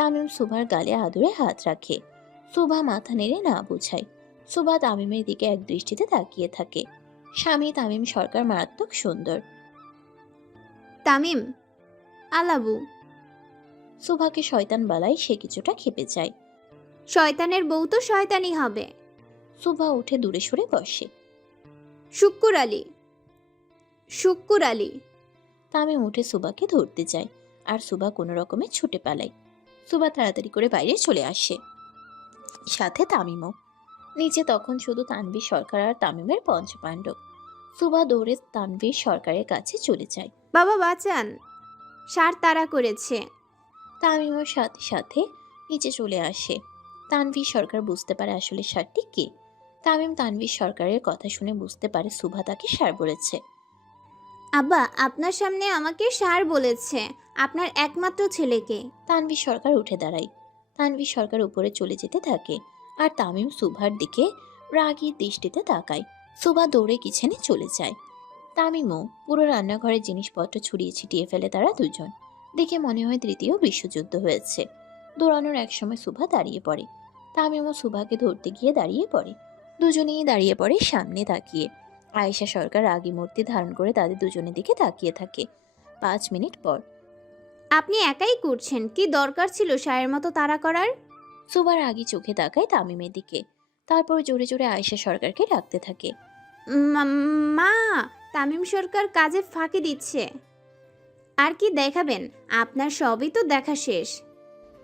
তামিম সুভার গালে আদুরে হাত রাখে। সুভা মাথা নেড়ে না বোঝায়। সুভা তামিমের দিকে এক দৃষ্টিতে তাকিয়ে থাকে। স্বামী তামিম সরকার মারাত্মক সুন্দর। তামিম, আলাবু। সুভাকে শয়তান বলায় সে কিছুটা ক্ষেপে যায়। শয়তানের বউ তো শয়তানই হবে। সুভা উঠে দূরে সরে বসে। শুক্কুর আলী, শুক্কুর আলী। তামিম উঠে সুভাকে ধরতে যায়, আর সুভা কোনো রকমে ছুটে পালায়। সুভা তাড়াতাড়ি করে বাইরে চলে আসে, সাথে তামিমও। নিচে তখন শুধু তানভীর সরকার আর তামিমের পঞ্চপাণ্ডব। সুভা দৌড়ে তানভীর সরকারের কাছে চলে যায়। বাবা বাঁচান, সার তাড়া করেছে। তামিমও সাথে সাথে নিচে চলে আসে। তানভীর সরকার বুঝতে পারে আসলে সারটি কে। তামিম তানভীর সরকারের কথা শুনে বুঝতে পারে সুভা তাকে সার বলেছে। আব্বা, আপনার সামনে আমাকে সার বলেছে, আপনার একমাত্র ছেলেকে। তানভীর সরকার উঠে দাঁড়ায়। তানভীর সরকার উপরে চলে যেতে থাকে, আর তামিম সুভার দিকে রাগী দৃষ্টিতে তাকায়। সুভা দৌড়ে কিচেনে চলে যায়। তামিমও। পুরো রান্নাঘরের জিনিসপত্র ছড়িয়ে ছিটিয়ে ফেলে তারা দুজন। দেখে মনে হয় তৃতীয় বিশ্বযুদ্ধ হয়েছে। দৌড়ানোর এক সময় সুভা দাঁড়িয়ে পড়ে। তামিমও সুভাকে ধরতে গিয়ে দাঁড়িয়ে পড়ে। দুজনেই দাঁড়িয়ে পড়ে সামনে তাকিয়ে। আয়েশা সরকার রাগী মূর্তি ধারণ করে তাদের দুজনের দিকে তাকিয়ে থাকে। 5 মিনিট পর আপনি একাই করছেন, কি দরকার ছিল সায়ের মতো তাড়া করার? সুভা রাগী চোখে তাকায় তামিমের দিকে। তারপর জোরে জোরে আয়েশা সরকারকে ডাকতে থাকে। মা, তামিম সরকার কাজে ফাঁকি দিচ্ছে। আর কি দেখাবেন? আপনার সবই তো দেখা শেষ।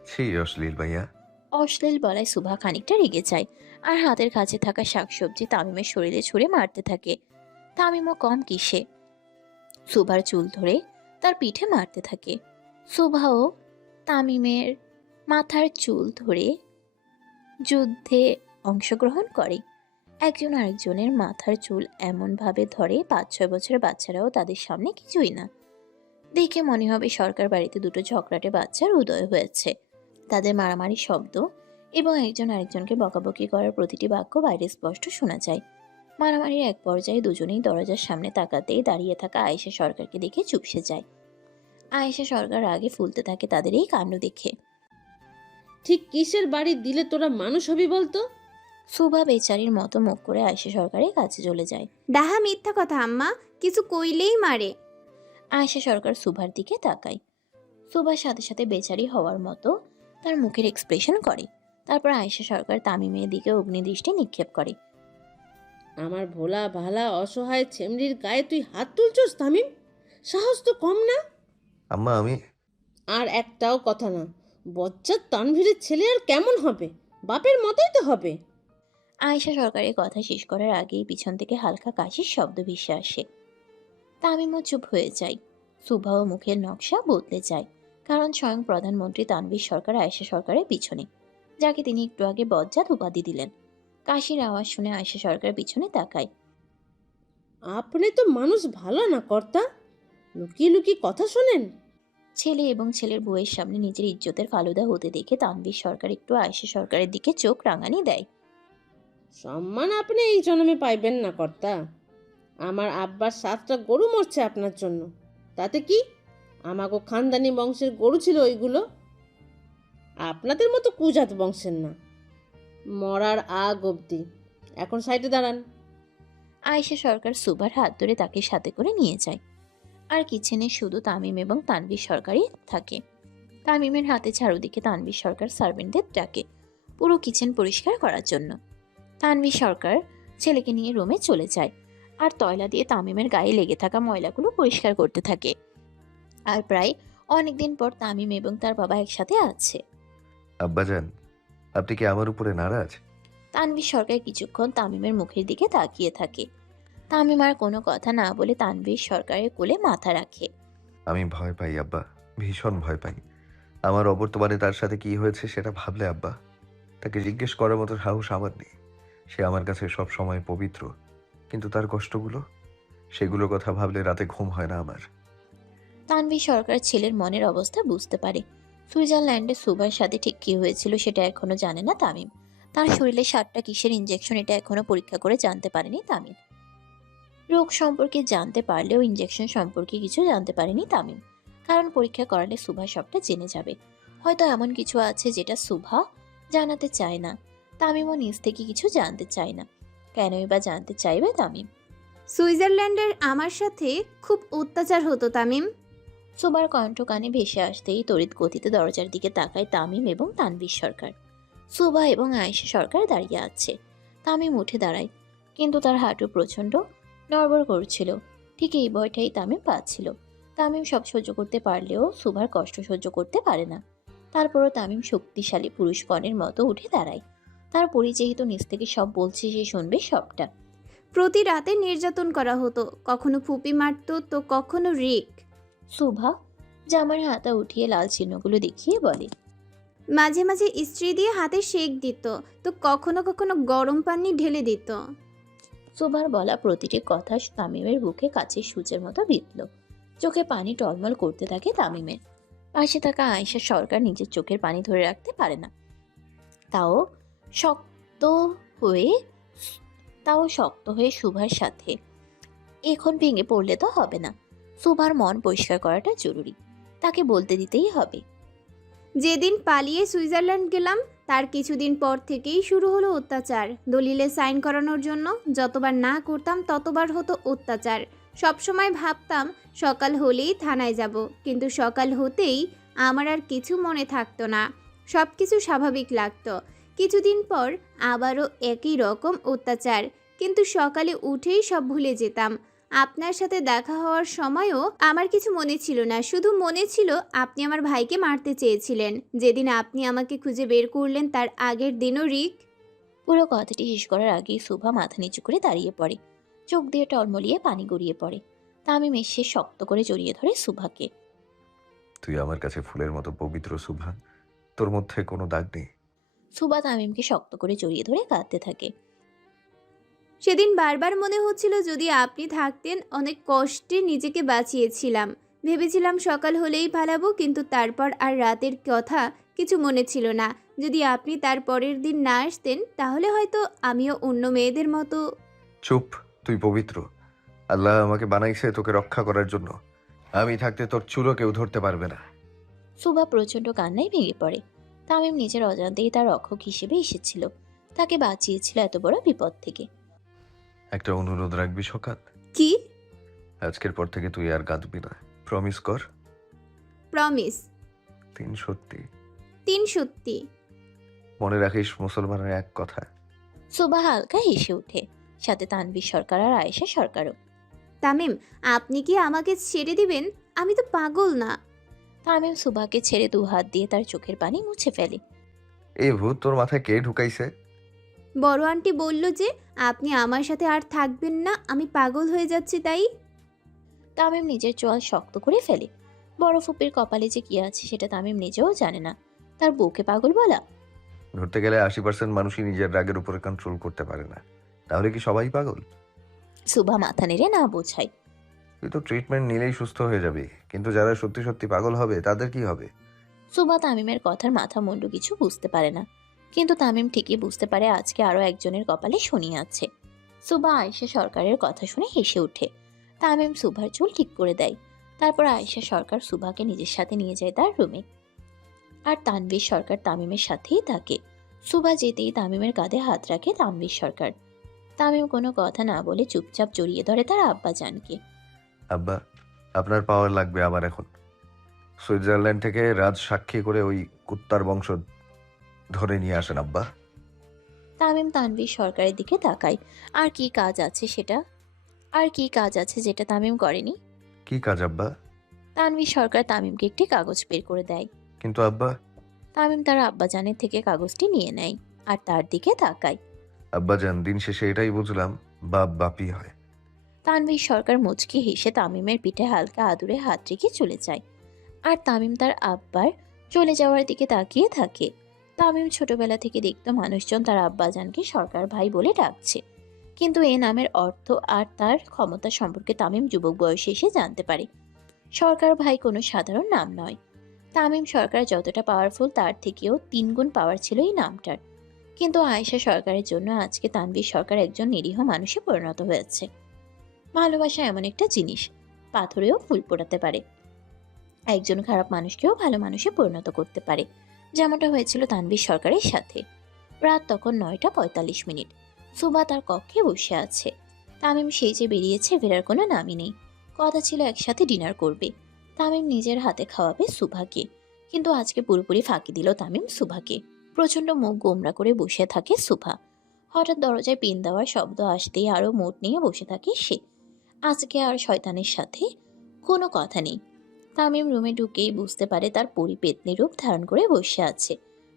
ছি অশ্লীল ভাইয়া। অশ্লীল বলায় সুভা খানিকটা রেগে যায়, আর হাতের কাছে থাকা শাকসবজি তামিমের শরীরে ছুঁড়ে মারতে থাকে। তামিমও কম কিসে, সুভার চুল ধরে তার পিঠে মারতে থাকে। সুভাও তামিমের মাথার চুল ধরে যুদ্ধে অংশগ্রহণ করে। একজন আরেকজনের মাথার চুল এমনভাবে ধরে 5-6 বছরের বাচ্চারাও তাদের সামনে কিছুই না। দেখে মনে হবে সরকার বাড়িতে দুটো ঝগড়াটে বাচ্চার উদয় হয়েছে। তাদের মারামারি শব্দ এবং একজন আরেকজনকে বকাবকি করার প্রতিটি বাক্য বাইরে স্পষ্ট শোনা যায়। মারামারির এক পর্যায়ে দুজনেই দরজার সামনে তাকাতেই দাঁড়িয়ে থাকা আয়েশা সরকারকে দেখে চুপসে যায়। আয়েশা সরকার আগে ফুলতে থাকে তাদের এই কাণ্ড দেখে। ঠিক কিসের বাড়ি দিলে তোরা মানুষ হবি বলতো? সুভা বেচারির মতো মুখ করে আয়েশা সরকারের কাছে চলে যায়। ডাহা মিথ্যা কথা আম্মা, কিছু কইলেই মারে। আয়েশা সরকার সুভার দিকে তাকায়। সুভার সাথে সাথে বেচারি হওয়ার মতো তার মুখের এক্সপ্রেশন করে। তারপর আয়েশা সরকার তামিমের দিকে অগ্নিদৃষ্টি নিক্ষেপ করে। আমার ভোলা ভালা অসহায় ছেমরির গায়ে তুই হাত তুলছস তামিম? সাহস তো কম না। আম্মা আমি আর একটাও কথা না। বজ্জাত তানভীরের ছেলে আর কেমন হবে? বাপের মতোই তো হবে। আয়েশা সরকারের কথা শেষ করার আগেই পিছন থেকে হালকা কাশির শব্দ ভেসে আসে। তামিমও চুপ হয়ে যায়। সুভাও মুখের নকশা বদলে যায়, কারণ স্বয়ং প্রধানমন্ত্রী তানভীর সরকার আয়েশা সরকারের পিছনে, যাকে তিনি একটু আগে বজ্জাত উপাধি দিলেন। কাশির আওয়াজ শুনে আয়েশা সরকার পিছনে তাকায়। আপনি তো মানুষ ভালো না কর্তা, লুকিয়ে লুকিয়ে কথা শোনেন। ছেলে এবং ছেলের বউয়ের সামনে নিজের ইজ্জতের ফালুদা হতে দেখে তানভীর সরকার একটু আয়েশা সরকারের দিকে চোখ রাঙানি দেয়। সম্মান আপনি এই জন্মে পাইবেন না কর্তা। আমার আব্বার 7টা গরু মরছে আপনার জন্য। তাতে কি? আমাগো খানদানি বংশের গরু ছিল ওইগুলো। আপনাদের মতো কুজাত বংশের না। মরার আগ অবধি। এখন সাইডে দাঁড়ান। আয়েশা সরকার সুভার হাত ধরে তাকে সাথে করে নিয়ে যায়। আর কিচেনে শুধু তামিম এবং তানভীর সরকারই থাকে। তামিমের হাতে ঝাড়ু দিকে তানভীর সরকার সার্ভেন্টদের ডাকে পুরো কিচেন পরিষ্কার করার জন্য। তানভীর সরকার ছেলেকে নিয়ে রুমে চলে যায়, আর তয়লা দিয়ে তামিমের গায়ে লেগে থাকা ময়লাগুলো পরিষ্কার করতে থাকে। আর প্রায় অনেকদিন পর তামিম এবং তার বাবা একসাথে আছে। আব্বাজান, আপনি কি আমার উপরে নারাজ? তানভীর সরকার কিছুক্ষণ তামিমের মুখের দিকে তাকিয়ে থাকে। তামিম আর কোনো কথা না বলে তানভীর সরকারের কোলে মাথা রাখে। আমি ভয় পাই আব্বা, ভীষণ ভয় পাই। আমার অবর্তমানে তার সাথে কি হয়েছে সেটা ভাবলে আব্বা, তাকে জিজ্ঞেস করার মতো সাহস আমার নেই। সে আমার কাছে সব সময় পবিত্র, কিন্তু তার কষ্টগুলো, সেগুলোর কথা ভাবলে রাতে ঘুম হয় না আমার। তানভীর সরকার ছেলের মনের অবস্থা বুঝতে পারে। সুইজারল্যান্ডে সুভার সাথে ঠিক কি হয়েছিল সেটা এখনো জানে না তামিম। তার শরীরে 7টা কিসের ইঞ্জেকশন এটা এখনো পরীক্ষা করে জানতে পারেনি তামিম। রোগ সম্পর্কে জানতে পারলেও ইঞ্জেকশন সম্পর্কে কিছু জানতে পারেনি তামিম, কারণ পরীক্ষা করালে সুভা সবটা জেনে যাবে। হয়তো এমন কিছু আছে যেটা সুভা জানাতে চায় না। তামিমও নিজ থেকে কিছু জানতে চায় না। কেনই বা জানতে চাইবে তামিম? সুইজারল্যান্ডের আমার সাথে খুব অত্যাচার হতো তামিম। সুভার কণ্ঠ কানে ভেসে আসতেই তড়িৎ গতিতে দরজার দিকে তাকায় তামিম এবং তানভীর সরকার। সুভা এবং আয়েশা সরকার দাঁড়িয়ে আছে। তামিম উঠে দাঁড়ায়, কিন্তু তার হাঁটু প্রচণ্ড নড়বড় করছিল। ঠিক এই ভয়টাই তামিম পাচ্ছিল। তামিম সব সহ্য করতে পারলেও সুভার কষ্ট সহ্য করতে পারে না। তারপরও তামিম শক্তিশালী পুরুষগণের মতো উঠে দাঁড়ায়। তার যেহেতু নিজ থেকে সব বলছে, সে শুনবে সবটা। প্রতি রাতে নির্যাতন করা হতো, কখনো ফুপি মারতো তো কখনো রিক। সুভা জামার হাতা উঠিয়ে লাল চিহ্নগুলো দেখিয়ে বলে। মাঝে মাঝে ইস্ত্রি দিয়ে হাতে সেক দিত, তো কখনো কখনো গরম পানি ঢেলে দিত। সুভার বলা প্রতিটি কথা তামিমের বুকে কাছের সূচের মতো বিঁধল। চোখে পানি টলমল করতে থাকে তামিমের। পাশে থাকা আয়েশা সরকার নিজের চোখের পানি ধরে রাখতে পারে না। তাও শক্ত হয়ে তাও শক্ত হয়ে সুভার সাথে এখন ভেঙে পড়লে তো হবে না। সুভার মন পরিষ্কার করাটা জরুরি, তাকে বলতে দিতেই হবে। যেদিন পালিয়ে সুইজারল্যান্ড গেলাম তার কিছুদিন পর থেকেই শুরু হলো অত্যাচার। দলিলে সাইন করানোর জন্য যতবার না করতাম ততবার হতো অত্যাচার। সবসময় ভাবতাম সকাল হলেই থানায় যাব, কিন্তু সকাল হতেই আমার আর কিছু মনে থাকতো না, সব কিছু স্বাভাবিক লাগতো। কিছুদিন পর আবারও একই রকম অত্যাচার, কিন্তু সকালে উঠেই সব ভুলে যেতাম। আপনার সাথে দেখা হওয়ার সময়ও আমার কিছু মনে ছিল না, শুধু মনে ছিল আপনি আমার ভাইকে মারতে চেয়েছিলেন। যেদিন আপনি আমাকে খুঁজে বের করলেন তার আগের দিনও রিক। পুরো কথাটি শেষ করার আগেই সুভা মাথা নিচু করে দাঁড়িয়ে পড়ে। চোখ দিয়ে টলমলিয়ে পানি গড়িয়ে পড়ে। তামিম এসে শক্ত করে জড়িয়ে ধরে সুভাকে। তুই আমার কাছে ফুলের মতো পবিত্র সুভা, তোর মধ্যে কোনো দাগ নেই। সুভা তামিমকে শক্ত করে জড়িয়ে ধরে কাঁদতে থাকে। সেদিন বারবার মনে হচ্ছিল যদি আপনি থাকতেন, অনেক কষ্টে নিজেকে বাঁচিয়েছিলাম। ভেবেছিলাম সকাল হলেই পালাবো, কিন্তু তারপর আর রাতের কথা কিছু মনে ছিল না। যদি আপনি তার পরের দিন না আসতেন তাহলে হয়তো আমিও অন্য মেয়েদের মতো। চুপ, তুই পবিত্র। আল্লাহ আমাকে বানাইছে তোকে রক্ষা করার জন্য। আমি থাকতে তোর চুলও কেউ ধরতে পারবে না। সুভা প্রচণ্ড কান্নায় ভেঙে পড়ে। তামিম নিজের অজান্তেই তার রক্ষক হিসেবে এসেছিল, তাকে বাঁচিয়েছিল এত বড় বিপদ থেকে। একটা অনুরোধ রাখবি সকাল? কি? আজকের পর থেকে তুই আর কাঁদবি না, প্রমিস কর। প্রমিস। 3 সত্যি। 3 সত্যি। মনে রাখিস মুসলমানের এক কথা। সুভা হালকা হেসে ওঠে, সাথে তানভীর সরকার আর আয়েশা সরকারও। তামিম, আপনি কি আমাকে ছেড়ে দিবেন? আমি তো পাগল না। তামিম সুভাকে ছেড়ে 2 হাত দিয়ে তার চোখের পানি মুছে ফেলে। এই ভূত তোর মাথায় কে ঢুকাইছে? বড় আন্টি বলল যে আপনি আমার সাথে আর থাকবেন না, আমি পাগল হয়ে যাচ্ছি তাই। তামিম নিজের চোয়াল শক্ত করে ফেলে। বড় ফুপির কপালে যে কি আছে সেটা তামিম নিজেও জানে না। তার বউকে পাগল বলা? ধরতে গেলে 80% মানুষই নিজের রাগের উপরে কন্ট্রোল করতে পারে না। তাহলে কি সবাই পাগল? সুভা মাথা নেড়ে না বোঝায়। তুই তো ট্রিটমেন্ট নিলেই সুস্থ হয়ে যাবি, কিন্তু যারা সত্যি সত্যি পাগল হবে তাদের কি হবে? সুভা তামিমের কথার মাথা মুন্ডু কিছু বুঝতে পারে না, কিন্তু তামিম ঠিকই বুঝতে পারে আজকে আরো একজনের কপালে শনি আছে। সুভা আয়েশা সরকারের কথা শুনে হেসে ওঠে। তামিম সুভার চুল ঠিক করে দেয়। তারপর আয়েশা সরকার সুভাকে নিজের সাথে নিয়ে যায় তার রুমে। আর তানভীর সরকার তামিমের সাথেই থাকে। সুভা যেতেই তামিমের কাঁধে হাত রাখে তানভীর সরকার। তামিম কোনো কথা না বলে চুপচাপ জড়িয়ে ধরে তার আব্বা জানকে। আব্বা, আপনার পাওয়ার লাগবে আমার এখন। সুইজারল্যান্ড থেকে রাজ সাক্ষী করে ওই কুত্তার বংশ ধরে নিয়ে আসেন আব্বা। তামিম তানভীর সরকারের দিকে তাকায়। আর কি কাজ আছে সেটা আর কি কাজ আছে যেটা তামিম করেনি? কি কাজ আব্বা? তানভীর সরকার তামিমকে একটি কাগজ বের করে দেয়। কিন্তু আব্বা। তামিম তার আব্বাজানের থেকে কাগজটি নিয়ে নেয় আর তার দিকে তাকায়। আব্বাজান, দিন শেষে এটাই বুঝলাম, বাপ বাপই হয়। তানভীর সরকার মুচকি হেসে তামিমের পিঠে হালকা আদুরে হাত রেখে চলে যায়। আর তামিম তার আব্বার চলে যাওয়ার দিকে তাকিয়ে থাকে। তামিম ছোটবেলা থেকে দেখতো মানুষজন তার আব্বাজানকে সরকার ভাই বলে ডাকছে, কিন্তু এ নামের অর্থ আর তার ক্ষমতা সম্পর্কে তামিম যুবক বয়সে এসে জানতে পারে। সরকার ভাই কোনো সাধারণ নাম নয়। তামিম সরকার যতটা পাওয়ারফুল তার থেকেও 3 গুণ পাওয়ার ছিল এই নামটার। কিন্তু আয়েশা সরকারের জন্য আজকে তানভীর সরকার একজন নিরীহ মানুষে পরিণত হয়েছে। ভালোবাসা এমন একটা জিনিস, পাথরেও ফুল ফোটাতে পারে। একজন খারাপ মানুষকেও ভালো মানুষে পরিণত করতে পারে, যেমনটা হয়েছিল তানভীর সরকারের সাথে। রাত তখন 9:45। সুভা তার কক্ষে বসে আছে। তামিম সেই যে বেরিয়েছে, ফেরার কোনো নামই নেই। কথা ছিল একসাথে ডিনার করবে। তামিম নিজের হাতে খাওয়াবে সুভাকে, কিন্তু আজকে পুরোপুরি ফাঁকি দিল তামিম সুভাকে। প্রচন্ড মুখ গোমরা করে বসে থাকে সুভা। হঠাৎ দরজায় পিন দেওয়ার শব্দ আসতেই আরো মুড নিয়ে বসে থাকে সে। আজকে আর শয়তানের সাথে কোনো কথা নেই। তামিম রুমে ঢুকেই বুঝতে পারে তার পরিপেত্নী রূপ ধারণ করে বসে আছে।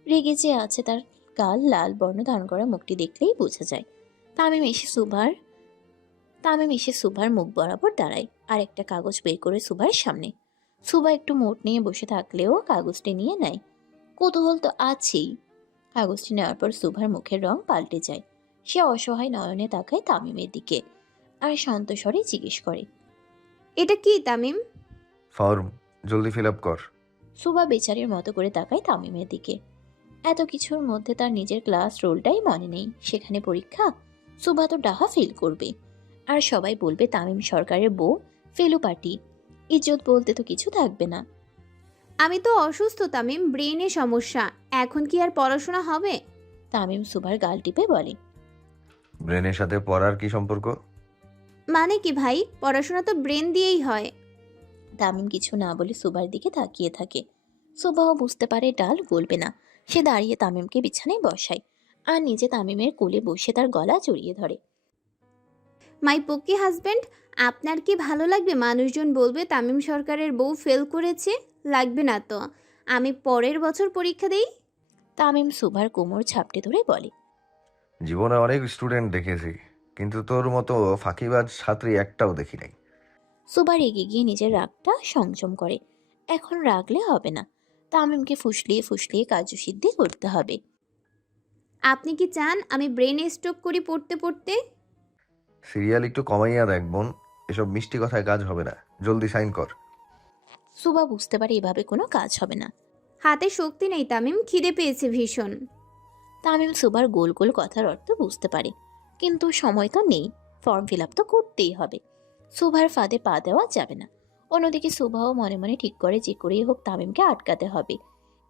রেগে যে আছে, তার গাল লাল বর্ণ ধারণ করা মুখটি দেখলেই বোঝা যায়। তামিম এসে সুভার মুখ বরাবর দাঁড়ায় আর একটা কাগজ বের করে সুভার সামনে। সুভা একটু মোট নিয়ে বসে থাকলেও কাগজটি নিয়ে নেয়। কৌতূহল তো আছেই। কাগজটি নেওয়ার পর সুভার মুখের রং পাল্টে যায়। সে অসহায় নয়নে তাকায় তামিমের দিকে আর শান্ত স্বরে জিজ্ঞেস করে, এটা কি তামিম? ফর্ম, জলদি ফিল আপ কর। সুভা বেচারির মতো করে তাকায় তামিমের দিকে। এত কিছুর মধ্যে তার নিজের ক্লাস রোলটাই মনে নেই। সেখানে পরীক্ষা, সুভা তো ডাহা ফেল করবে। আর সবাই বলবে তামিম সরকারের বউ ফেলু পার্টি। ইজ্জত বলতে তো কিছু থাকবে না। আমি তো অসুস্থ তামিম, ব্রেনে সমস্যা। এখন কি আর পড়াশোনা হবে? তামিম সুভার গাল টিপে বলে, ব্রেনের সাথে পড়ার কি সম্পর্ক? মানে কি ভাই, পড়াশোনা তো ব্রেন দিয়েই হয়। তামিম কিছু না বলে সুভার দিকে তাকিয়ে থাকে। সুভাও বুঝতে পারে ডাল গলবে না। সে দাঁড়িয়ে তামিমকে বিছানায় বসায় আর নিজে তামিমের কোলে বসে তার গলা জড়িয়ে ধরে। মাই পক্কি হাজব্যান্ড, আপনার কি ভালো লাগবে মানুষজন বলবে তামিম সরকারের বউ ফেল করেছে? লাগবে না তো। আমি পরের বছর পরীক্ষা দেই। তামিম সুভার কোমর ঝাপটে ধরে বলে, জীবনে অনেক স্টুডেন্ট দেখেছি, কিন্তু তোর মতো ফাঁকিবাজ ছাত্রী একটাও দেখি নাই। সুভা রেগে গিয়ে নিজের রাগটা সংযম করে। এখন রাগলে হবে না। তামিমকে ফুসলিয়ে ফুসলিয়ে কার্যসিদ্ধি করতে হবে। আপনি কি চান আমি ব্রেন স্ট্রোক করি পড়তে পড়তে? সিরিয়াল একটু কমাইয়া দেখ বোন, এসব মিষ্টি কথায় কাজ হবে না। জলদি সাইন কর। সুভা বুঝতে পারে এভাবে কোনো কাজ হবে না। হাতে শক্তি নেই তামিম, খিদে পেয়েছে ভীষণ। তামিম সুভার গোল গোল কথার অর্থ বুঝতে পারে, কিন্তু সময় তো নেই। ফর্ম ফিল আপ তো করতেই হবে। সুভার ফাঁদে পা দেওয়া যাবে না। অন্যদিকে সুভাও মনে মনে ঠিক করে যে করেই হোক তামিমকে আটকাতে হবে।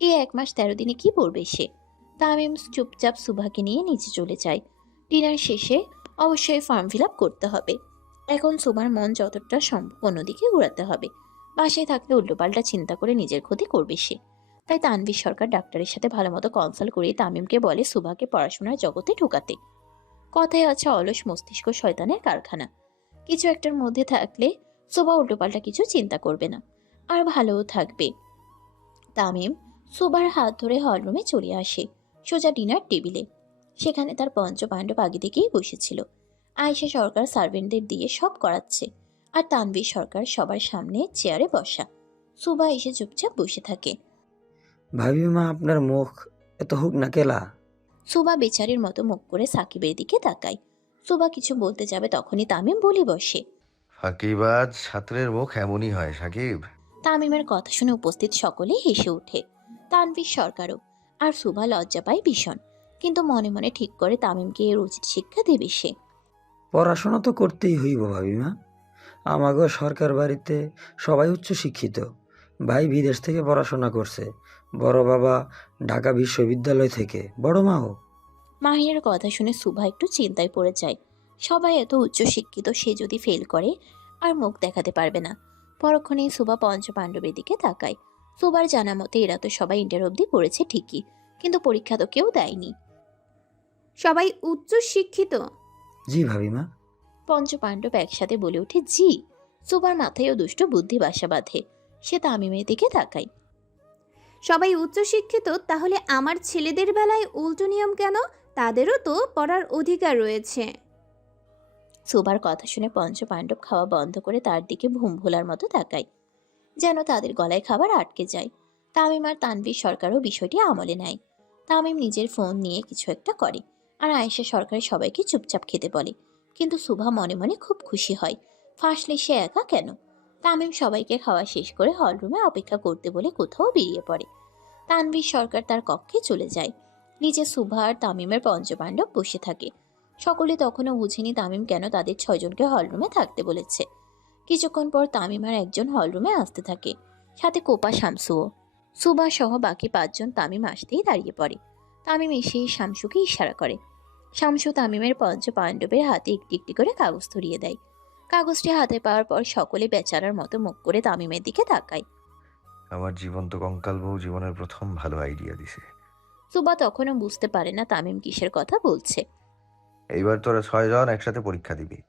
এই 1 মাস 13 দিনে কি পড়বে সে? তামিম চুপচাপ সুভাকে নিয়ে নিচে চলে যায়। ডিনার শেষে অবশ্যই ফর্ম ফিল আপ করতে হবে। এখন সুভার মন যতটা সম্ভব অন্যদিকে ঘোরাতে হবে। বাসায় থাকলে উল্টোপাল্টা চিন্তা করে নিজের ক্ষতি করবে সে। তাই তানভীর সরকার ডাক্তারের সাথে ভালো মতো কনসাল্ট করে তামিমকে বলে সুভাকে পড়াশোনার জগতে ঢোকাতে। কথায় আছে অলস মস্তিষ্ক শয়তানের কারখানা। কিছু একটার মধ্যে থাকলে সুভা উল্টোপাল্টা কিছু চিন্তা করবে না, আর ভালোও থাকবে। তামিম সুভার হাত ধরে হলরুমে চলে আসে, সোজা ডিনার টেবিলে। সেখানে তার পঞ্চপাণ্ডব আগে থেকেই বসেছিল। আয়েশা সরকার সার্ভেন্টদের দিয়ে সব করাচ্ছে, আর তানভীর সরকার সবার সামনে চেয়ারে বসা। সুভা এসে চুপচাপ বসে থাকে। ভাবি মা, আপনার মুখ এত হোক না কেলা? সুভা বেচারির মতো মুখ করে সাকিবের দিকে তাকায়। সুভা কিছু বলতে যাবে তখনই তামিম বলে বসে। ফাঁকিবাজ ছাত্রের মুখ এমনই হয় সাকিব। তামিমের কথা শুনে উপস্থিত সকলে হেসে ওঠে, তানভীর সরকারও। আর সুভা লজ্জা পায় ভীষণ, কিন্তু মনে মনে ঠিক করে তামিমকে এর উচিত শিক্ষা দেবে সে। পড়াশোনা তো করতেই হইব ভাবি মা। আমাগো সরকার বাড়িতে সবাই উচ্চ শিক্ষিত। ভাই বিদেশ থেকে পড়াশোনা করছে, বড় বাবা ঢাকা বিশ্ববিদ্যালয় থেকে, বড় মাও। মাহিরের কথা শুনে সুভা একটু চিন্তায় পড়ে যায়। সবাই এত উচ্চশিক্ষিত, সে যদি ফেল করে আর মুখ দেখাতে পারবে না। পরক্ষণেই সুভা পঞ্চপাণ্ডবের দিকে তাকায়। সুভার জানা মতে এরা তো সবাই ইন্টার অব্দি পড়েছে ঠিকই, কিন্তু পরীক্ষা তো কেউ দেয়নি। সবাই উচ্চ শিক্ষিত? জি ভাবি মা। পঞ্চপাণ্ডব একসাথে বলে ওঠে, জি। সুভার মাথায়ও দুষ্ট বুদ্ধি বাসা বাঁধে। সে তামিমের দিকে তাকায়। সবাই উচ্চ শিক্ষিত, তাহলে আমার ছেলেদের বেলায় উল্টো নিয়ম কেন? তাদেরও তো পড়ার অধিকার রয়েছে। সুভার কথা শুনে পঞ্চপাণ্ডব খাওয়া বন্ধ করে তার দিকে ভুম ভোলার মতো তাকায়, যেন তাদের গলায় খাবার আটকে যায়। তামিম আর তানভীর সরকারও বিষয়টি আমলে নেয়। তামিম নিজের ফোন নিয়ে কিছু একটা করে, আর আয়েশা সরকার সবাইকে চুপচাপ খেতে বলে। কিন্তু সুভা মনে মনে খুব খুশি হয়, ফাঁসলে সে একা কেন। তামিম সবাইকে খাওয়া শেষ করে হলরুমে অপেক্ষা করতে বলে কোথাও বেরিয়ে পড়ে। তানভীর সরকার তার কক্ষে চলে যায়। নিচে সুভা আর তামিমের পঞ্চপাণ্ডব বসে থাকে। সকলে তখনও বুঝেনি তামিম কেন তাদের 6 জনকে হলরুমে থাকতে বলেছে। কিছুক্ষণ পর তামিম আর একজন হলরুমে আসতে থাকে। সাথে কোপা শামসুও। সুভা সহ বাকি 5 জন তামিম আসতেই দাঁড়িয়ে পড়ে। তামিম এসে শামসুকে ইশারা করে। শামসু তামিমের পঞ্চ পাণ্ডবের হাতে একটি একটি করে কাগজ ধরিয়ে দেয়। কাগজটি হাতে পাওয়ার পর সকলে বেচারার মতো মুখ করে তামিমের দিকে তাকায়। আমার জীবন্ত কঙ্কাল বউ জীবনের প্রথম ভালো আইডিয়া দিছে। সুভা তখনও বুঝতে পারে না তামিম কিসের কথা বলছে। এইবার তোরা 6 জন একসাথে পরীক্ষা দিবি।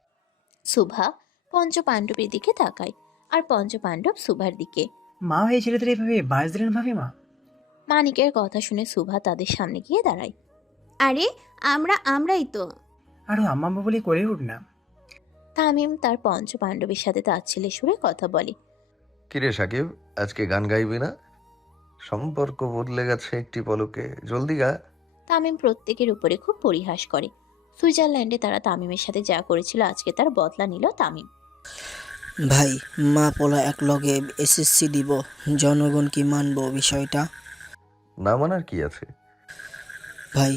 সুভা পঞ্চ পাণ্ডবের দিকে তাকায় আর পঞ্চ পাণ্ডব সুভার দিকে। মা হয়ে ছেলেদের এভাবে বাস দিলেন ভাবি মা? মানিকের কথা শুনে সুভা তাদের সামনে গিয়ে দাঁড়ায়। আরে আমরাই তো। আরো আম্মা আম্মা বলে করে উঠ না। তামিম তার পঞ্চ পাণ্ডবের সাথে তাচ্ছিল্যের সুরে কথা বলে। কিরে সাকিব, আজকে গান গাইবি না? সম্পর্ক বদলে গেছে একটি পলকে, জলদি গা। তামিম প্রত্যেকের উপরে খুব পরিহাস করে। সুইজারল্যান্ডে তারা তামিমের সাথে যা করেছিল আজকে তার বদলা নিল তামিম। ভাই, মা পোলা এক লগে এসএসসি দিব, জনগণ কি মানবো বিষয়টা? না মানার কি আছে? ভাই,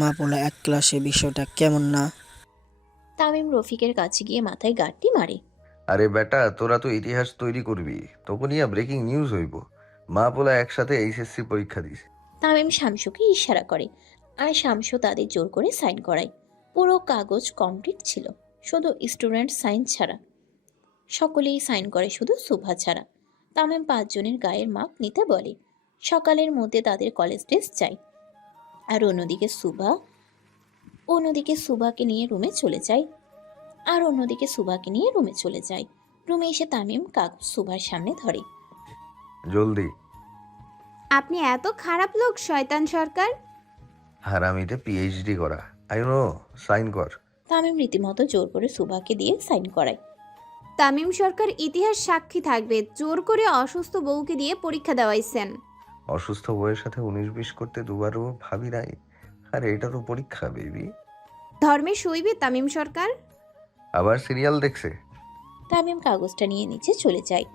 মা পোলা এক ক্লাসে বিষয়টা কেমন না? তামিম রফিকের কাছে গিয়ে মাথায় গাঁটটি মারে। আরে বেটা, তোরা তো ইতিহাস তৈরি করবি, তোকে নিয়ে ব্রেকিং নিউজ হইব। মা পোলা একসাথে এইচএসসি পরীক্ষা দিছে। তামিম শামসুকে ইশারা করে আর শামসু তাদের জোর করে সাইন করায়। পুরো কাগজ কমপ্লিট ছিল, শুধু স্টুডেন্ট সাইন ছাড়া। সকলেই সাইন করে, শুধু সুভা ছাড়া। তামিম 5 জনের গায়ের মাপ নিতে বলে। সকালের মধ্যে তাদের কলেজ ড্রেস চাই। আর অন্যদিকে সুভাকে নিয়ে রুমে চলে যায়। রুমে এসে তামিম কাগজ সুভার সামনে ধরে। জলদি। আপনি এত খারাপ লোক শয়তান সরকার। হারামিতে পিএইচডি করা, আই নো, সাইন কর। তামিম রীতিমতো জোর করে সুভাকে দিয়ে সাইন করায়। তামিম সরকার ইতিহাস সাক্ষী থাকবে, জোর করে অসুস্থ বউকে দিয়ে পরীক্ষা দেওয়াইছেন। অসুস্থ বউয়ের সাথে 19-20 করতে দুবারও ভাবি নাই। আরে এটা তো পরীক্ষা বেবি। ধর্মে সইবে তামিম সরকার? আবার সিরিয়াল দেখছে। তামিম কাগজটা নিয়ে নিচে চলে যায়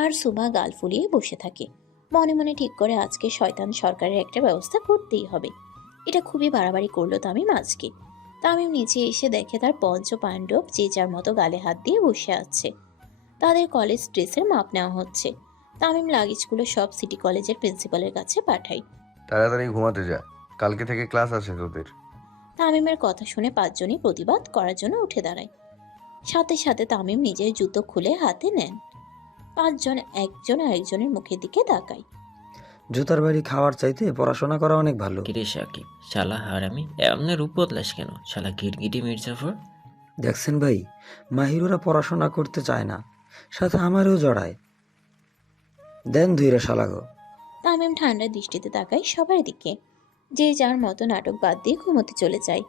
আর সুভা গাল ফুলিয়ে বসে থাকে। মনে মনে ঠিক করে আজকে শয়তান সরকারের একটা ব্যবস্থা করতেই হবে। এটা খুবই বাড়াবাড়ি করলো তামিম আজকে। তামিম নিচে এসে দেখে তার পঞ্চ পাণ্ডব যে যার মতো গালে হাত দিয়ে বসে আছে। তাদের কলেজ ড্রেসের মাপ নেওয়া হচ্ছে। তামিম লাগেজগুলো সব সিটি কলেজের প্রিন্সিপালের কাছে পাঠায়। তাড়াতাড়ি ঘুমাতে যা, কালকে থেকে ক্লাস আছে তোদের। তামিমের কথা শুনে 5 জনই প্রতিবাদ করার জন্য উঠে দাঁড়ায়। সাথে সাথে তামিম নিজের জুতো খুলে হাতে নেন। 5 জন একজন আরেকজনের মুখের দিকে তাকায়। জুতার বাড়ি খাওয়ার চাইতে পড়াশোনা করা অনেক ভালো। কিরে সাকিব, শালা হারামি, এমনি রূপ বদলাস কেন? শালা গিরগিটি মির্জাফর। দেখছেন ভাই, মাহিরুরা পড়াশোনা করতে চায় না, সাথে আমারও জড়ায়। দেন ধুইরা শালাগো। তামিম ঠান্ডা দৃষ্টিতে তাকায় সবার দিকে। যে যার মতো নাটক বাদ দিয়ে ঘুমোতে চলে যায়।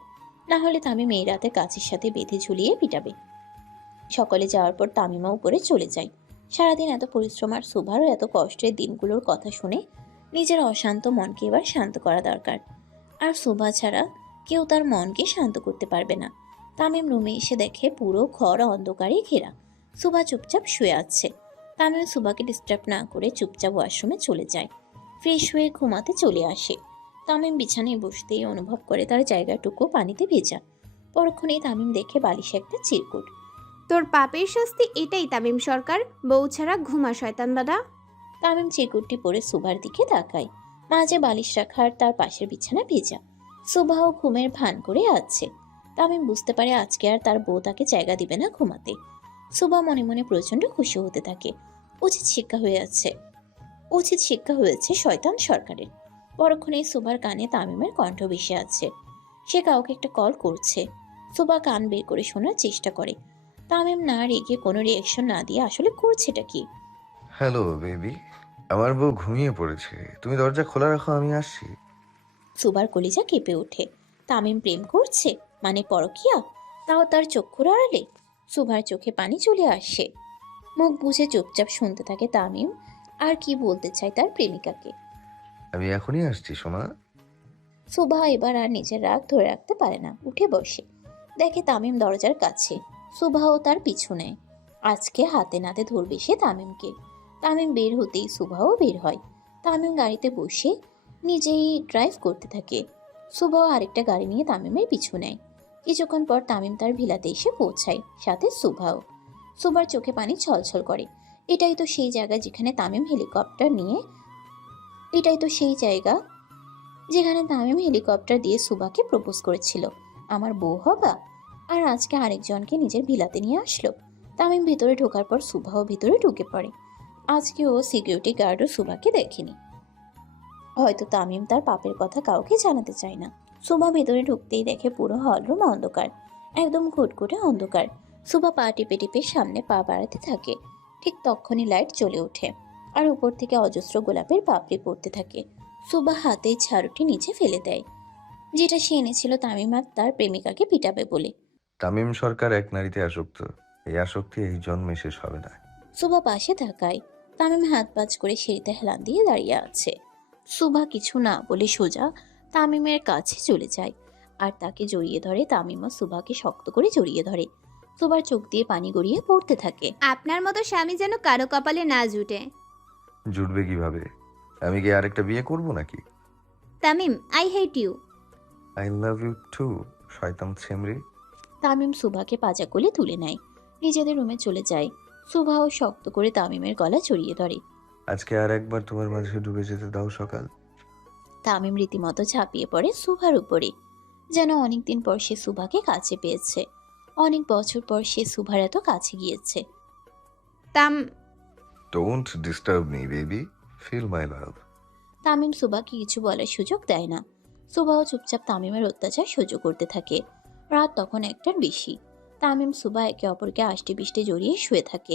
না হলে তামিম এই রাতে কাছের সাথে বেঁধে ঝুলিয়ে পিটাবে। সকলে যাওয়ার পর তামিমা উপরে চলে যায়। সারাদিন এত পরিশ্রম আর সুভার এত কষ্টের দিনগুলোর কথা শুনে নিজের অশান্ত মনকে এবার শান্ত করা দরকার। আর সুভা ছাড়া কেউ তার মনকে শান্ত করতে পারবে না। তামিম রুমে এসে দেখে পুরো ঘর অন্ধকারে ঘেরা। সুভা চুপচাপ শুয়ে আছে। তামিম সুভাকে ডিস্টার্ব না করে চুপচাপ ওয়াশরুমে চলে যায়। ফ্রেশ হয়ে ঘুমাতে চলে আসে। তামিম বিছানায় বসতেই অনুভব করে তার জায়গাটুকু পানিতে ভেজা। পরক্ষণেই তামিম দেখে বালিশে একটা চিরকুট। তোর পাপের শাস্তি এটাই তামিম সরকার, বউ ছাড়া ঘুমা শয়তান বাদা। তামিম চিরকুটটি পরে সুভার দিকে তাকায়। মাঝে বালিশ রাখার তার পাশের বিছানা ভেজা। সুভাও ঘুমের ভান করে আছে। তামিম বুঝতে পারে আজকে আর তার বউ তাকে জায়গা দিবে না ঘুমাতে। সুভা মনে মনে প্রচন্ড খুশি হতে থাকে। উচিত শিক্ষা হয়েছে শয়তান সরকারের। পরক্ষণেই সুভার কানে তামিমের কণ্ঠ ভেসে আছে। সে কাউকে একটা কল করছে। সুভা কান বের করে শোনার চেষ্টা করে। তামিম না রেগে কোনো রিয়াকশন না দিয়ে আসলে করছেটা কি। হ্যালো বেবি, আমার বউ ঘুমিয়ে পড়েছে, তুমি দরজা খোলা রাখো, আমি আসছি। সুভার কলিজা কেঁপে ওঠে। তামিম প্রেম করছে, মানে পরকিয়া, তাও তার চক্ষুর আড়ালে। সুভার চোখে পানি চলে আসে। মুখ বুঝে চুপচাপ শুনতে থাকে তামিম আর কি বলতে চায় তার প্রেমিকাকে। আমি এখনই আসছি সোনা। সুভা এবার আর নিজের রাগ ধরে রাখতে পারে না, উঠে বসে। দেখে তামিম দরজার কাছে, সুভাও তার পিছু নেয়। আজকে হাতে নাতে ধরবে সে তামিমকে। তামিম বের হতেই সুভাও বের হয়। তামিম গাড়িতে বসে নিজেই ড্রাইভ করতে থাকে। সুভাও আরেকটা গাড়ি নিয়ে তামিমের পিছু নেয়। কিছুক্ষণ পর তামিম তার ভিলাতে এসে পৌঁছায়, সাথে সুভাও। সুভার চোখে পানি ছলছল করে। এটাই তো সেই জায়গা যেখানে তামিম হেলিকপ্টার নিয়ে এটাই তো সেই জায়গা যেখানে তামিম হেলিকপ্টার দিয়ে সুবাকে প্রপোজ করেছিল আমার বউ হবা। আর আজকে আরেকজনকে নিজের ভিলাতে নিয়ে আসলো। তামিম ভিতরে ঢোকার পর সুবাও ভিতরে ঢুকে পড়ে। আজকে ও সিকিউরিটি গার্ডও সুবাকে দেখেনি। হয়তো তামিম তার পাপের কথা কাউকে জানাতে চায় না। সুবা ভেতরে ঢুকতেই দেখে পুরো হলরুম অন্ধকার, একদম ঘুটঘুটে অন্ধকার। সুবা পা টিপে টিপে সামনে পা বাড়াতে থাকে। ঠিক তখনই লাইট জ্বলে ওঠে আর উপর থেকে অজস্র গোলাপের পাপড়ি পড়তে থাকে। সুবা হাতেই ঝাড়ুটি নিচে ফেলে দেয়, যেটা সে এনেছিল তামিম আর তার প্রেমিকাকে পিটাবে বলে। তামিম সরকার এক নারীতে আসক্ত। এই আসক্তি এই জন্মে শেষ হবে না। সুবা পাশে তাকায়। তামিম হাত পাঁচ করে সিঁড়িতে হেলান দিয়ে দাঁড়িয়ে আছে। সুবা কিছু না বলে সোজা তামিমের কাছে চলে যায় আর তাকে জড়িয়ে ধরে। তামিমও সুবাকে শক্ত করে জড়িয়ে ধরে। সুবার চোখ দিয়ে পানি গড়িয়ে পড়তে থাকে। আপনার মতো স্বামী যেন কারো কপালে না জুটে। জুটবে কিভাবে? আমি কি আরেকটা বিয়ে করব নাকি? Tamim, I hate you. I love you too, শয়তান ছেমরি। তামিম সুবাকে পাজা কোলে তুলে নেয়, নিজেদের রুমে চলে যায়। সুবাও শক্ত করে তামিমের গলা জড়িয়ে ধরে। আজকে আর একবার তোমার মাঝে ডুবে যেতে দাও সকাল। তামিম রীতিমতো ঝাঁপিয়ে পড়ে সুভার উপরে, যেন অনেকদিন পর সে সুভাকে কাছে পেয়েছে। অনেক বছর পর সে সুভার এত কাছে গিয়েছে। তাম don't disturb me baby, feel my love. Tamim সুবাকে কিছু বলার সুযোগ দেয় না। সুবাও চুপচাপ তামিমের অত্যাচার সহ্য করতে থাকে। রাত তখন 1টার বেশি। তামিম সুবা একে অপরকে আষ্টে পিষ্টে জড়িয়ে শুয়ে থাকে।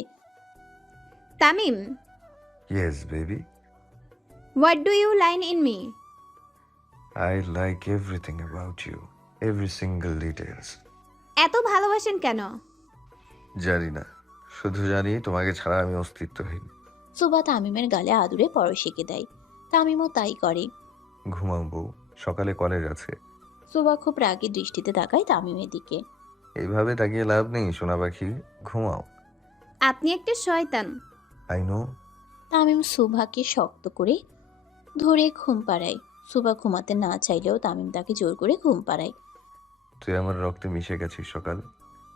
Tamim, yes baby, what do you like in me? I like everything about you, every single details. এত ভালোবাসেন কেন? জানি না, শুধু জানি তোমাকে ছাড়া আমি অস্তিত্বহীন। সুবা তামিমের গালে আদুরে পরশ এঁকে দেয়। তামিমও তাই করে। ঘুমাও বউ, সকালে কলেজ আছে। সুবা খুব রাগী দৃষ্টিতে তাকায় তামিমের দিকে। এইভাবে তাকিয়ে লাভ নেই সোনা পাখি, ঘুমাও। আপনি একটা শয়তান। I know. তামিম সুভাকে শক্ত করে ধরে ঘুম পাড়ায়। সুভা ঘুমাতে না চাইলেও তামিম তাকে জোর করে ঘুম পাড়ায়। তুই আমার রক্তে মিশে গেছিস সকাল,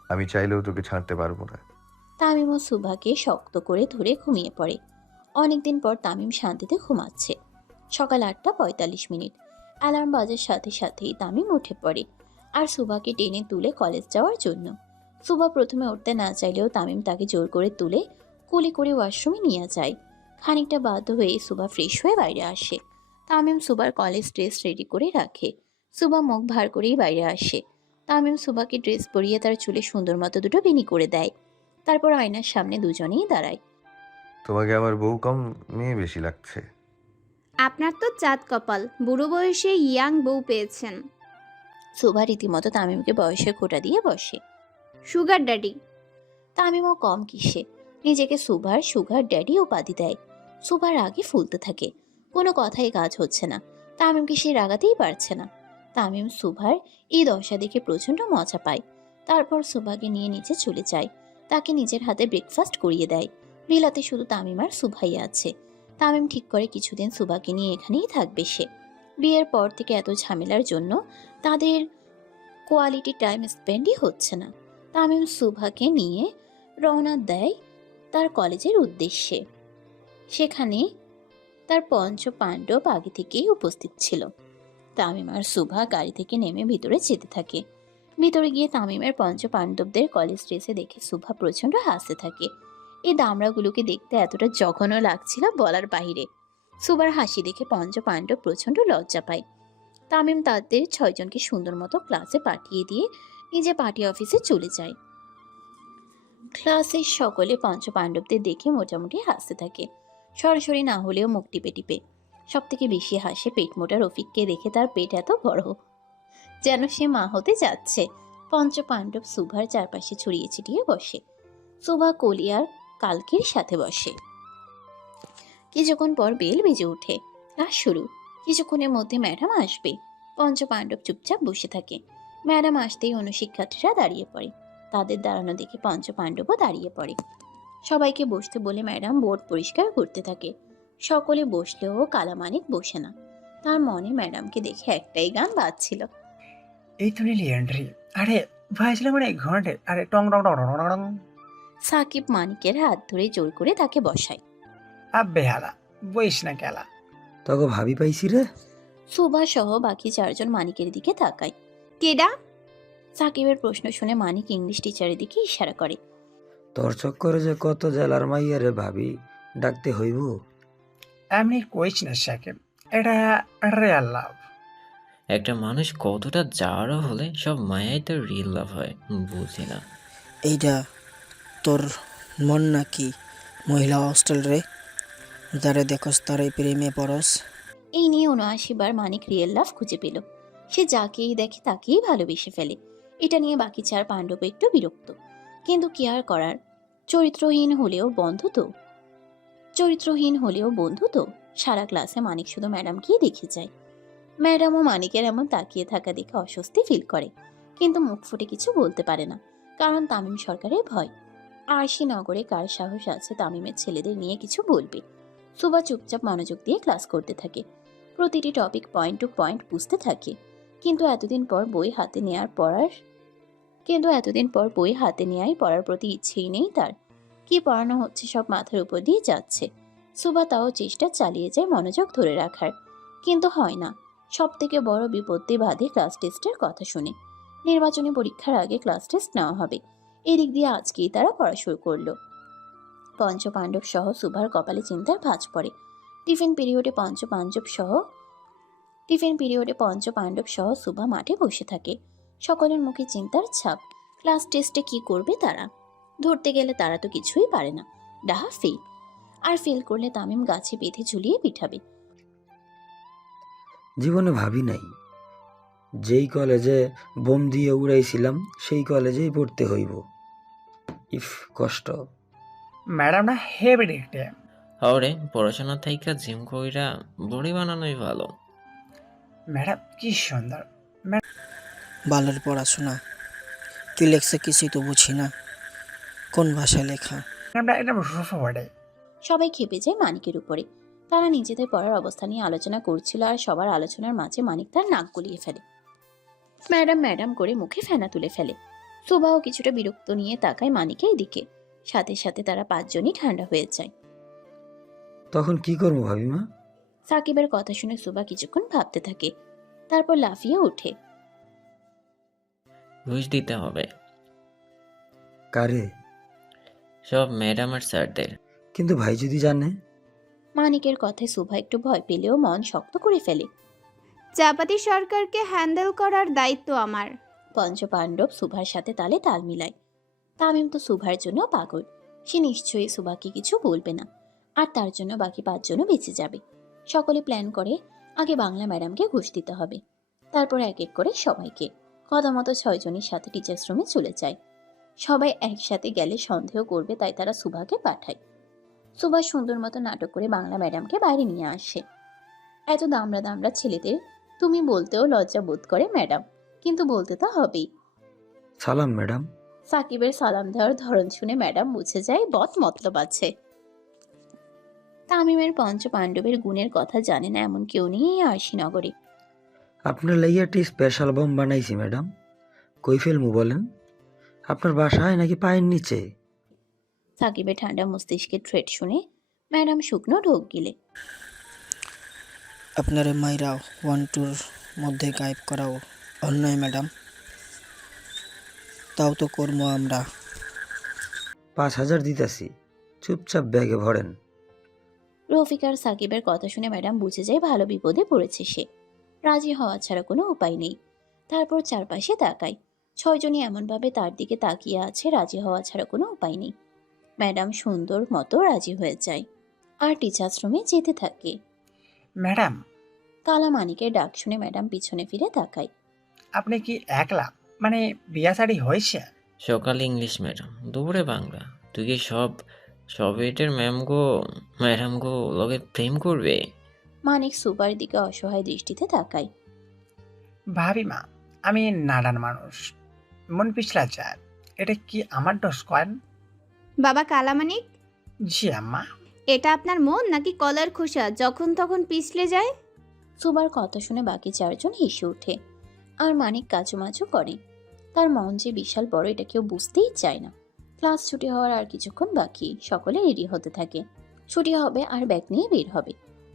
আমি চাইলেও তোকে ছাড়তে পারবো না। তামিম ও সুভাকে শক্ত করে ধরে ঘুমিয়ে পড়ে। অনেকদিন পর তামিম শান্তিতে ঘুমাচ্ছে। সকাল 8:45। অ্যালার্ম বাজার সাথে সাথেই তামিম উঠে পড়ে আর সুভাকে টেনে তুলে কলেজ যাওয়ার জন্য। সুভা প্রথমে উঠতে না চাইলেও তামিম তাকে জোর করে তুলে কোলে করে ওয়াশরুমে নিয়ে যায়। খানিকটা বাধ্য হয়ে সুভা ফ্রেশ হয়ে বাইরে আসে। তামিম সুবার কলেজ ড্রেস রেডি করে রাখে। সুভা মুখ ভার করেই বাইরে আসে। তামিম সুভাকে ড্রেস পরিয়ে তার চুলে সুন্দর মতো দুটো বেনি করে দেয়। তারপর আয়নার সামনে দুজনেই দাঁড়ায়। তোমাকে আমার বউ কম, মেয়ে বেশি লাগছে। আপনার তো চাঁদ কপাল, বুড়ো বয়সে ইয়াং বউ পেয়েছেন। সুভা রীতিমতো তামিমকে বয়সের খোঁটা দিয়ে বসে। Sugar daddy. তামিমও কম কিসে, নিজেকে সুভার সুগার ড্যাডি উপাধি দেয়। সুভার আগে ফুলতে থাকে। কোনো কথাই কাজ হচ্ছে না। তামিমকে সে রাগাতেই পারছে না। তামিম সুভার এই দশা দেখে প্রচণ্ড মজা পায়। তারপর সুভাকে নিয়ে নিচে চলে যায়। তাকে নিজের হাতে ব্রেকফাস্ট করিয়ে দেয়। বিলাতে শুধু তামিম আর সুভাই আছে। তামিম ঠিক করে কিছুদিন সুভাকে নিয়ে এখানেই থাকবে সে। বিয়ের পর থেকে এত ঝামেলার জন্য তাদের কোয়ালিটি টাইম স্পেন্ডই হচ্ছে না। তামিম সুভাকে নিয়ে রওনা দেয় তার কলেজের উদ্দেশ্যে। সেখানে তার পঞ্চ পাণ্ডব আগে থেকেই উপস্থিত ছিল। তামিম আর সুভা গাড়ি থেকে নেমে ভিতরে যেতে থাকে। ভিতরে গিয়ে তামিমের পঞ্চ পাণ্ডবদের কলেজ ড্রেসে দেখে সুভা প্রচণ্ড হাসতে থাকে। এই দামড়াগুলোকে দেখতে এতটা জঘন্য লাগছিল বলার বাইরে। সুভার হাসি দেখে পঞ্চ পাণ্ডব প্রচণ্ড লজ্জা পায়। তামিম তাদের 6 জনকে সুন্দর মতো ক্লাসে পাঠিয়ে দিয়ে নিজে পার্টি অফিসে চলে যায়। ক্লাসের সকলে পঞ্চ পাণ্ডবদের দেখে মোটামুটি হাসতে থাকে, সরাসরি না হলেও মুখ টিপে টিপে। সব থেকে বেশি হাসে পেট মোটা রফিককে দেখে। তার পেট এত বড় যেন সে মা হতে যাচ্ছে। পঞ্চ পাণ্ডব সুভার চারপাশে ছড়িয়ে ছিটিয়ে বসে। সুভা কলিয়ার কালকের সাথে বসে। কিছুক্ষণ পর বেল বেজে ওঠে। ক্লাস শুরু। কিছুক্ষণের মধ্যে ম্যাডাম আসবে। পঞ্চ পাণ্ডব চুপচাপ বসে থাকে। ম্যাডাম আসতেই অন্য শিক্ষার্থীরা দাঁড়িয়ে পড়ে। তাদের দাঁড়ানো দেখে পঞ্চ পাণ্ডবও দাঁড়িয়ে পড়ে। সবাইকে বসতে বলে ম্যাডাম বোর্ড পরিষ্কার করতে থাকে। সকলে বসলেও কালামানিক বসে না। তার মনে ম্যাডামকে দেখে একটাই গান বাজছিল। এই তো নিলি এন্ট্রি। আরে ভাইছিলাম মানে ঘন্টে, আরে টং টং টং টং টং টং। সাকিব মানিকের হাত ধরে জোর করে তাকে বসায়। আব্বে হালা বইস না কেলা। তোকে ভাবি পাইছি রে। সুভা সহ বাকি 4 জন মানিকের দিকে তাকায়। কেডা? সাকিবের প্রশ্ন শুনে মানিক ইংলিশ টিচারের দিকে ইশারা করে। তোর চক্করে যে কত জেলার মাইয়ারে ভাবি ডাকতে হইব। এমনি কইস না সাকিব, এটা রিয়াল লাভ। একটা মানুষ কতটা জারও হলে সব মায়াই তার রিয়েল লাভ হয়, বুঝি না। এইটা তোর মন নাকি মহিলা হস্টেল রে? যারে দেখস তারে প্রেমে পরস। এই নিয়ে ৭৯ বার মানিক রিয়েল লাভ খুঁজে পেল। সে যাকেই দেখে তাকেই ভালোবেসে ফেলে। এটা নিয়ে বাকি 4 পাণ্ডব একটু বিরক্ত, কিন্তু কি আর করার। চরিত্রহীন হলেও বন্ধু তো। সারা ক্লাসে মানিক শুধু ম্যাডামকেই দেখে যায়। ম্যাডামও মানিকের এমন তাকিয়ে থাকা দেখে অস্বস্তি ফিল করে, কিন্তু মুখ ফুটে কিছু বলতে পারে না, কারণ তামিম সরকারের ভয়। আরশি নগরে কার সাহস আছে তামিমের ছেলেদের নিয়ে কিছু বলবে। সুবা চুপচাপ মনোযোগ দিয়ে ক্লাস করতে থাকে, প্রতিটি টপিক পয়েন্ট টু পয়েন্ট বুঝতে থাকে। কিন্তু এতদিন পর বই হাতে নেওয়ার পড়ার প্রতি ইচ্ছেই নেই তার। কি পড়ানো হচ্ছে সব মাথার উপর দিয়ে যাচ্ছে। সুবা তাও চেষ্টা চালিয়ে যায় মনোযোগ ধরে রাখার, কিন্তু হয় না। সব থেকে বড় বিপত্তি বাধে ক্লাস টেস্টের কথা শুনে। নির্বাচনী পরীক্ষার আগে ক্লাস টেস্ট নেওয়া হবে, এদিক দিয়ে আজকেই তারা পড়া শুরু করলো। পঞ্চপাণ্ডব সহ সুভার কপালে চিন্তার ভাঁজ পড়ে। টিফিন পিরিয়ডে পঞ্চপাণ্ডব সহ সুভা মাঠে বসে থাকে। সকলের মুখে চিন্তার ছাপ। ক্লাস টেস্টে কি করবে তারা? ধরতে গেলে তারা তো কিছুই পারে না। ডাহা ফেল, আর ফেল করলে তামিম গাছে বেঁধে ঝুলিয়ে পিঠাবে। জীবনে ভাবি নাই যেই কলেজে বোম দিয়ে উড়াইছিলাম সেই কলেজেই পড়তে হইব। ইফ কষ্ট। ম্যাডাম না হেভি দেখতে। হরে পড়াশোনা থাইকা জিম কইরা বডি বানানোই ভালো। ম্যাডাম কি সুন্দর। বালের পড়াশোনা, কি লেখছে কিছুই তো বুঝি না। কোন ভাষায় লেখা? ম্যাডামটা একদম রুফা বটে। সবাই খেপে যায় মানিকের উপরে। তারা নিজেদের পড়ার অবস্থা নিয়ে আলোচনা করছিল, আর সবার আলোচনার মাঝে মানিক তার নাক গলিয়ে ফেলে। ম্যাডাম করে মুখে ফেনা তুলে ফেলে। সুবাও কিছুটা বিরক্ত নিয়ে তাকায় মানিকের দিকে। সাথে সাথে তারা 5 জনই ঠান্ডা হয়ে যায়। তখন কি করবো ভাবিমা? সাকিবের কথা শুনে সুবা কিছুক্ষণ ভাবতে থাকে, তারপর লাফিয়ে ওঠে। ঘুষ দিতে হবে কারে? সব ম্যাডাম আর স্যারদের। কিন্তু ভাই যদি জানে? মানিকের কথায় সুভা একটু ভয় পেলেও মন শক্ত করে ফেলে। চাপাতি সরকারকে হ্যান্ডেল করার দায়িত্ব আমার। পঞ্চপাণ্ডব সুভার সাথে তালে তাল মিলায়। তামিম তো সুভার জন্য পাগল। সে নিশ্চয়ই সুভাকে কিছু বলবে না, আর তার জন্য বাকি 5 জনও বেঁচে যাবে। সকলে প্ল্যান করে আগে বাংলা ম্যাডামকে ঘুষ দিতে হবে, তারপর এক এক করে সবাইকে। কথা মতো 6 জনের সাথে টিচার্স রুমে চলে যায়। সবাই একসাথে গেলে সন্দেহ করবে, তাই তারা সুভাকে পাঠায়। সুভা সুন্দর মতো নাটক করে বাংলা ম্যাডামকে বাইরে নিয়ে আসে। এত দামড়া ছেলেদের তুমি বলতেও লজ্জা বোধ করে ম্যাডাম, কিন্তু বলতে তো হবেই। সালাম ম্যাডাম। সাকিবের সালাম দেওয়ার ধরন শুনে ম্যাডাম বুঝে যায় বদ মতলব আছে। তামিমের পঞ্চপাণ্ডবের গুণের কথা জানে না এমন কেউ নেই এই আরশিনগরে। আপনার লাইয়া একটি স্পেশাল বম বানাইছি ম্যাডাম। কই ফেলমু বলেন? আপনার বাসায় নাকি পায়ের নিচে? সাকিবের ঠান্ডা মস্তিষ্কের থ্রেট শুনে ম্যাডাম শুকনো ঢোক গিলে। আপনার মাইরা 1-2 মধ্যে গায়েব করাও অন্যায় ম্যাডাম। তাও তো করবো আমরা। 5000 দিতেছি, চুপচাপ ব্যাগে ভরেন। রফিকার সাকিবের কথা শুনে ম্যাডাম বুঝে যায় ভালো বিপদে পড়েছে সে। রাজি হওয়া ছাড়া কোনো উপায় নেই। তারপর চারপাশে তাকায়। 6 জনই এমনভাবে তার দিকে তাকিয়ে আছে, রাজি হওয়া ছাড়া কোনো উপায় নেই। ম্যাডাম সুন্দর মতো রাজি হয়ে যায় আর টিচার্স রুমে যেতে থাকে। ম্যাডাম কালা মানিকের ডাক শুনে ম্যাডাম পিছনে ফিরে তাকায়। আপনি কি একলা, মানে বিয়া শাড়ি হয়েছে? সকালে ইংলিশ ম্যাডাম, দুপুরে বাংলা। তুই কি সব এটের ম্যাডাম গো লগে প্রেম করবে? মানিক সুপার দিকে অসহায় দৃষ্টিতে তাকায়। ভাবি মা, আমি নাডান মানুষ, মন পিছলা যায়। এটা কি আমার দোষ কয়েন? বাবা কালামানিক, জি আম্মা। এটা আপনার মন নাকি কলার খোসা যখন তখন পিছলে যায়? সুবার কথা শুনে বাকি 4 জন হেসে ওঠে, আর মানিক কাচুমাচু করে। তার মন যে বিশাল বড় এটা কেউ বুঝতেই চায় না। ক্লাস ছুটি হওয়ার আর কিছুক্ষণ বাকি, সকলে রেডি হতে থাকে। ছুটি হবে আর ব্যাগ নিয়ে বের হবে।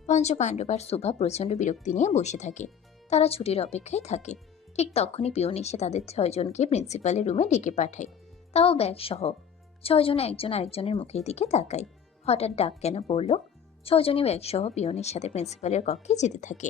পঞ্চপাণ্ডব আর সুভা প্রচণ্ড বিরক্তি নিয়ে বসে থাকে। তারা ছুটির অপেক্ষায় থাকে। ঠিক তখনই পিয়ন এসে তাদের 6 জনকে প্রিন্সিপালের রুমে ডেকে পাঠায়, তাও ব্যাগ সহ। 6 জন একজন আরেকজনের মুখের দিকে তাকায়। হঠাৎ ডাক কেন পড়লো? 6 জনই ব্যাগ সহ পিয়নের সাথে প্রিন্সিপালের কক্ষে যেতে থাকে।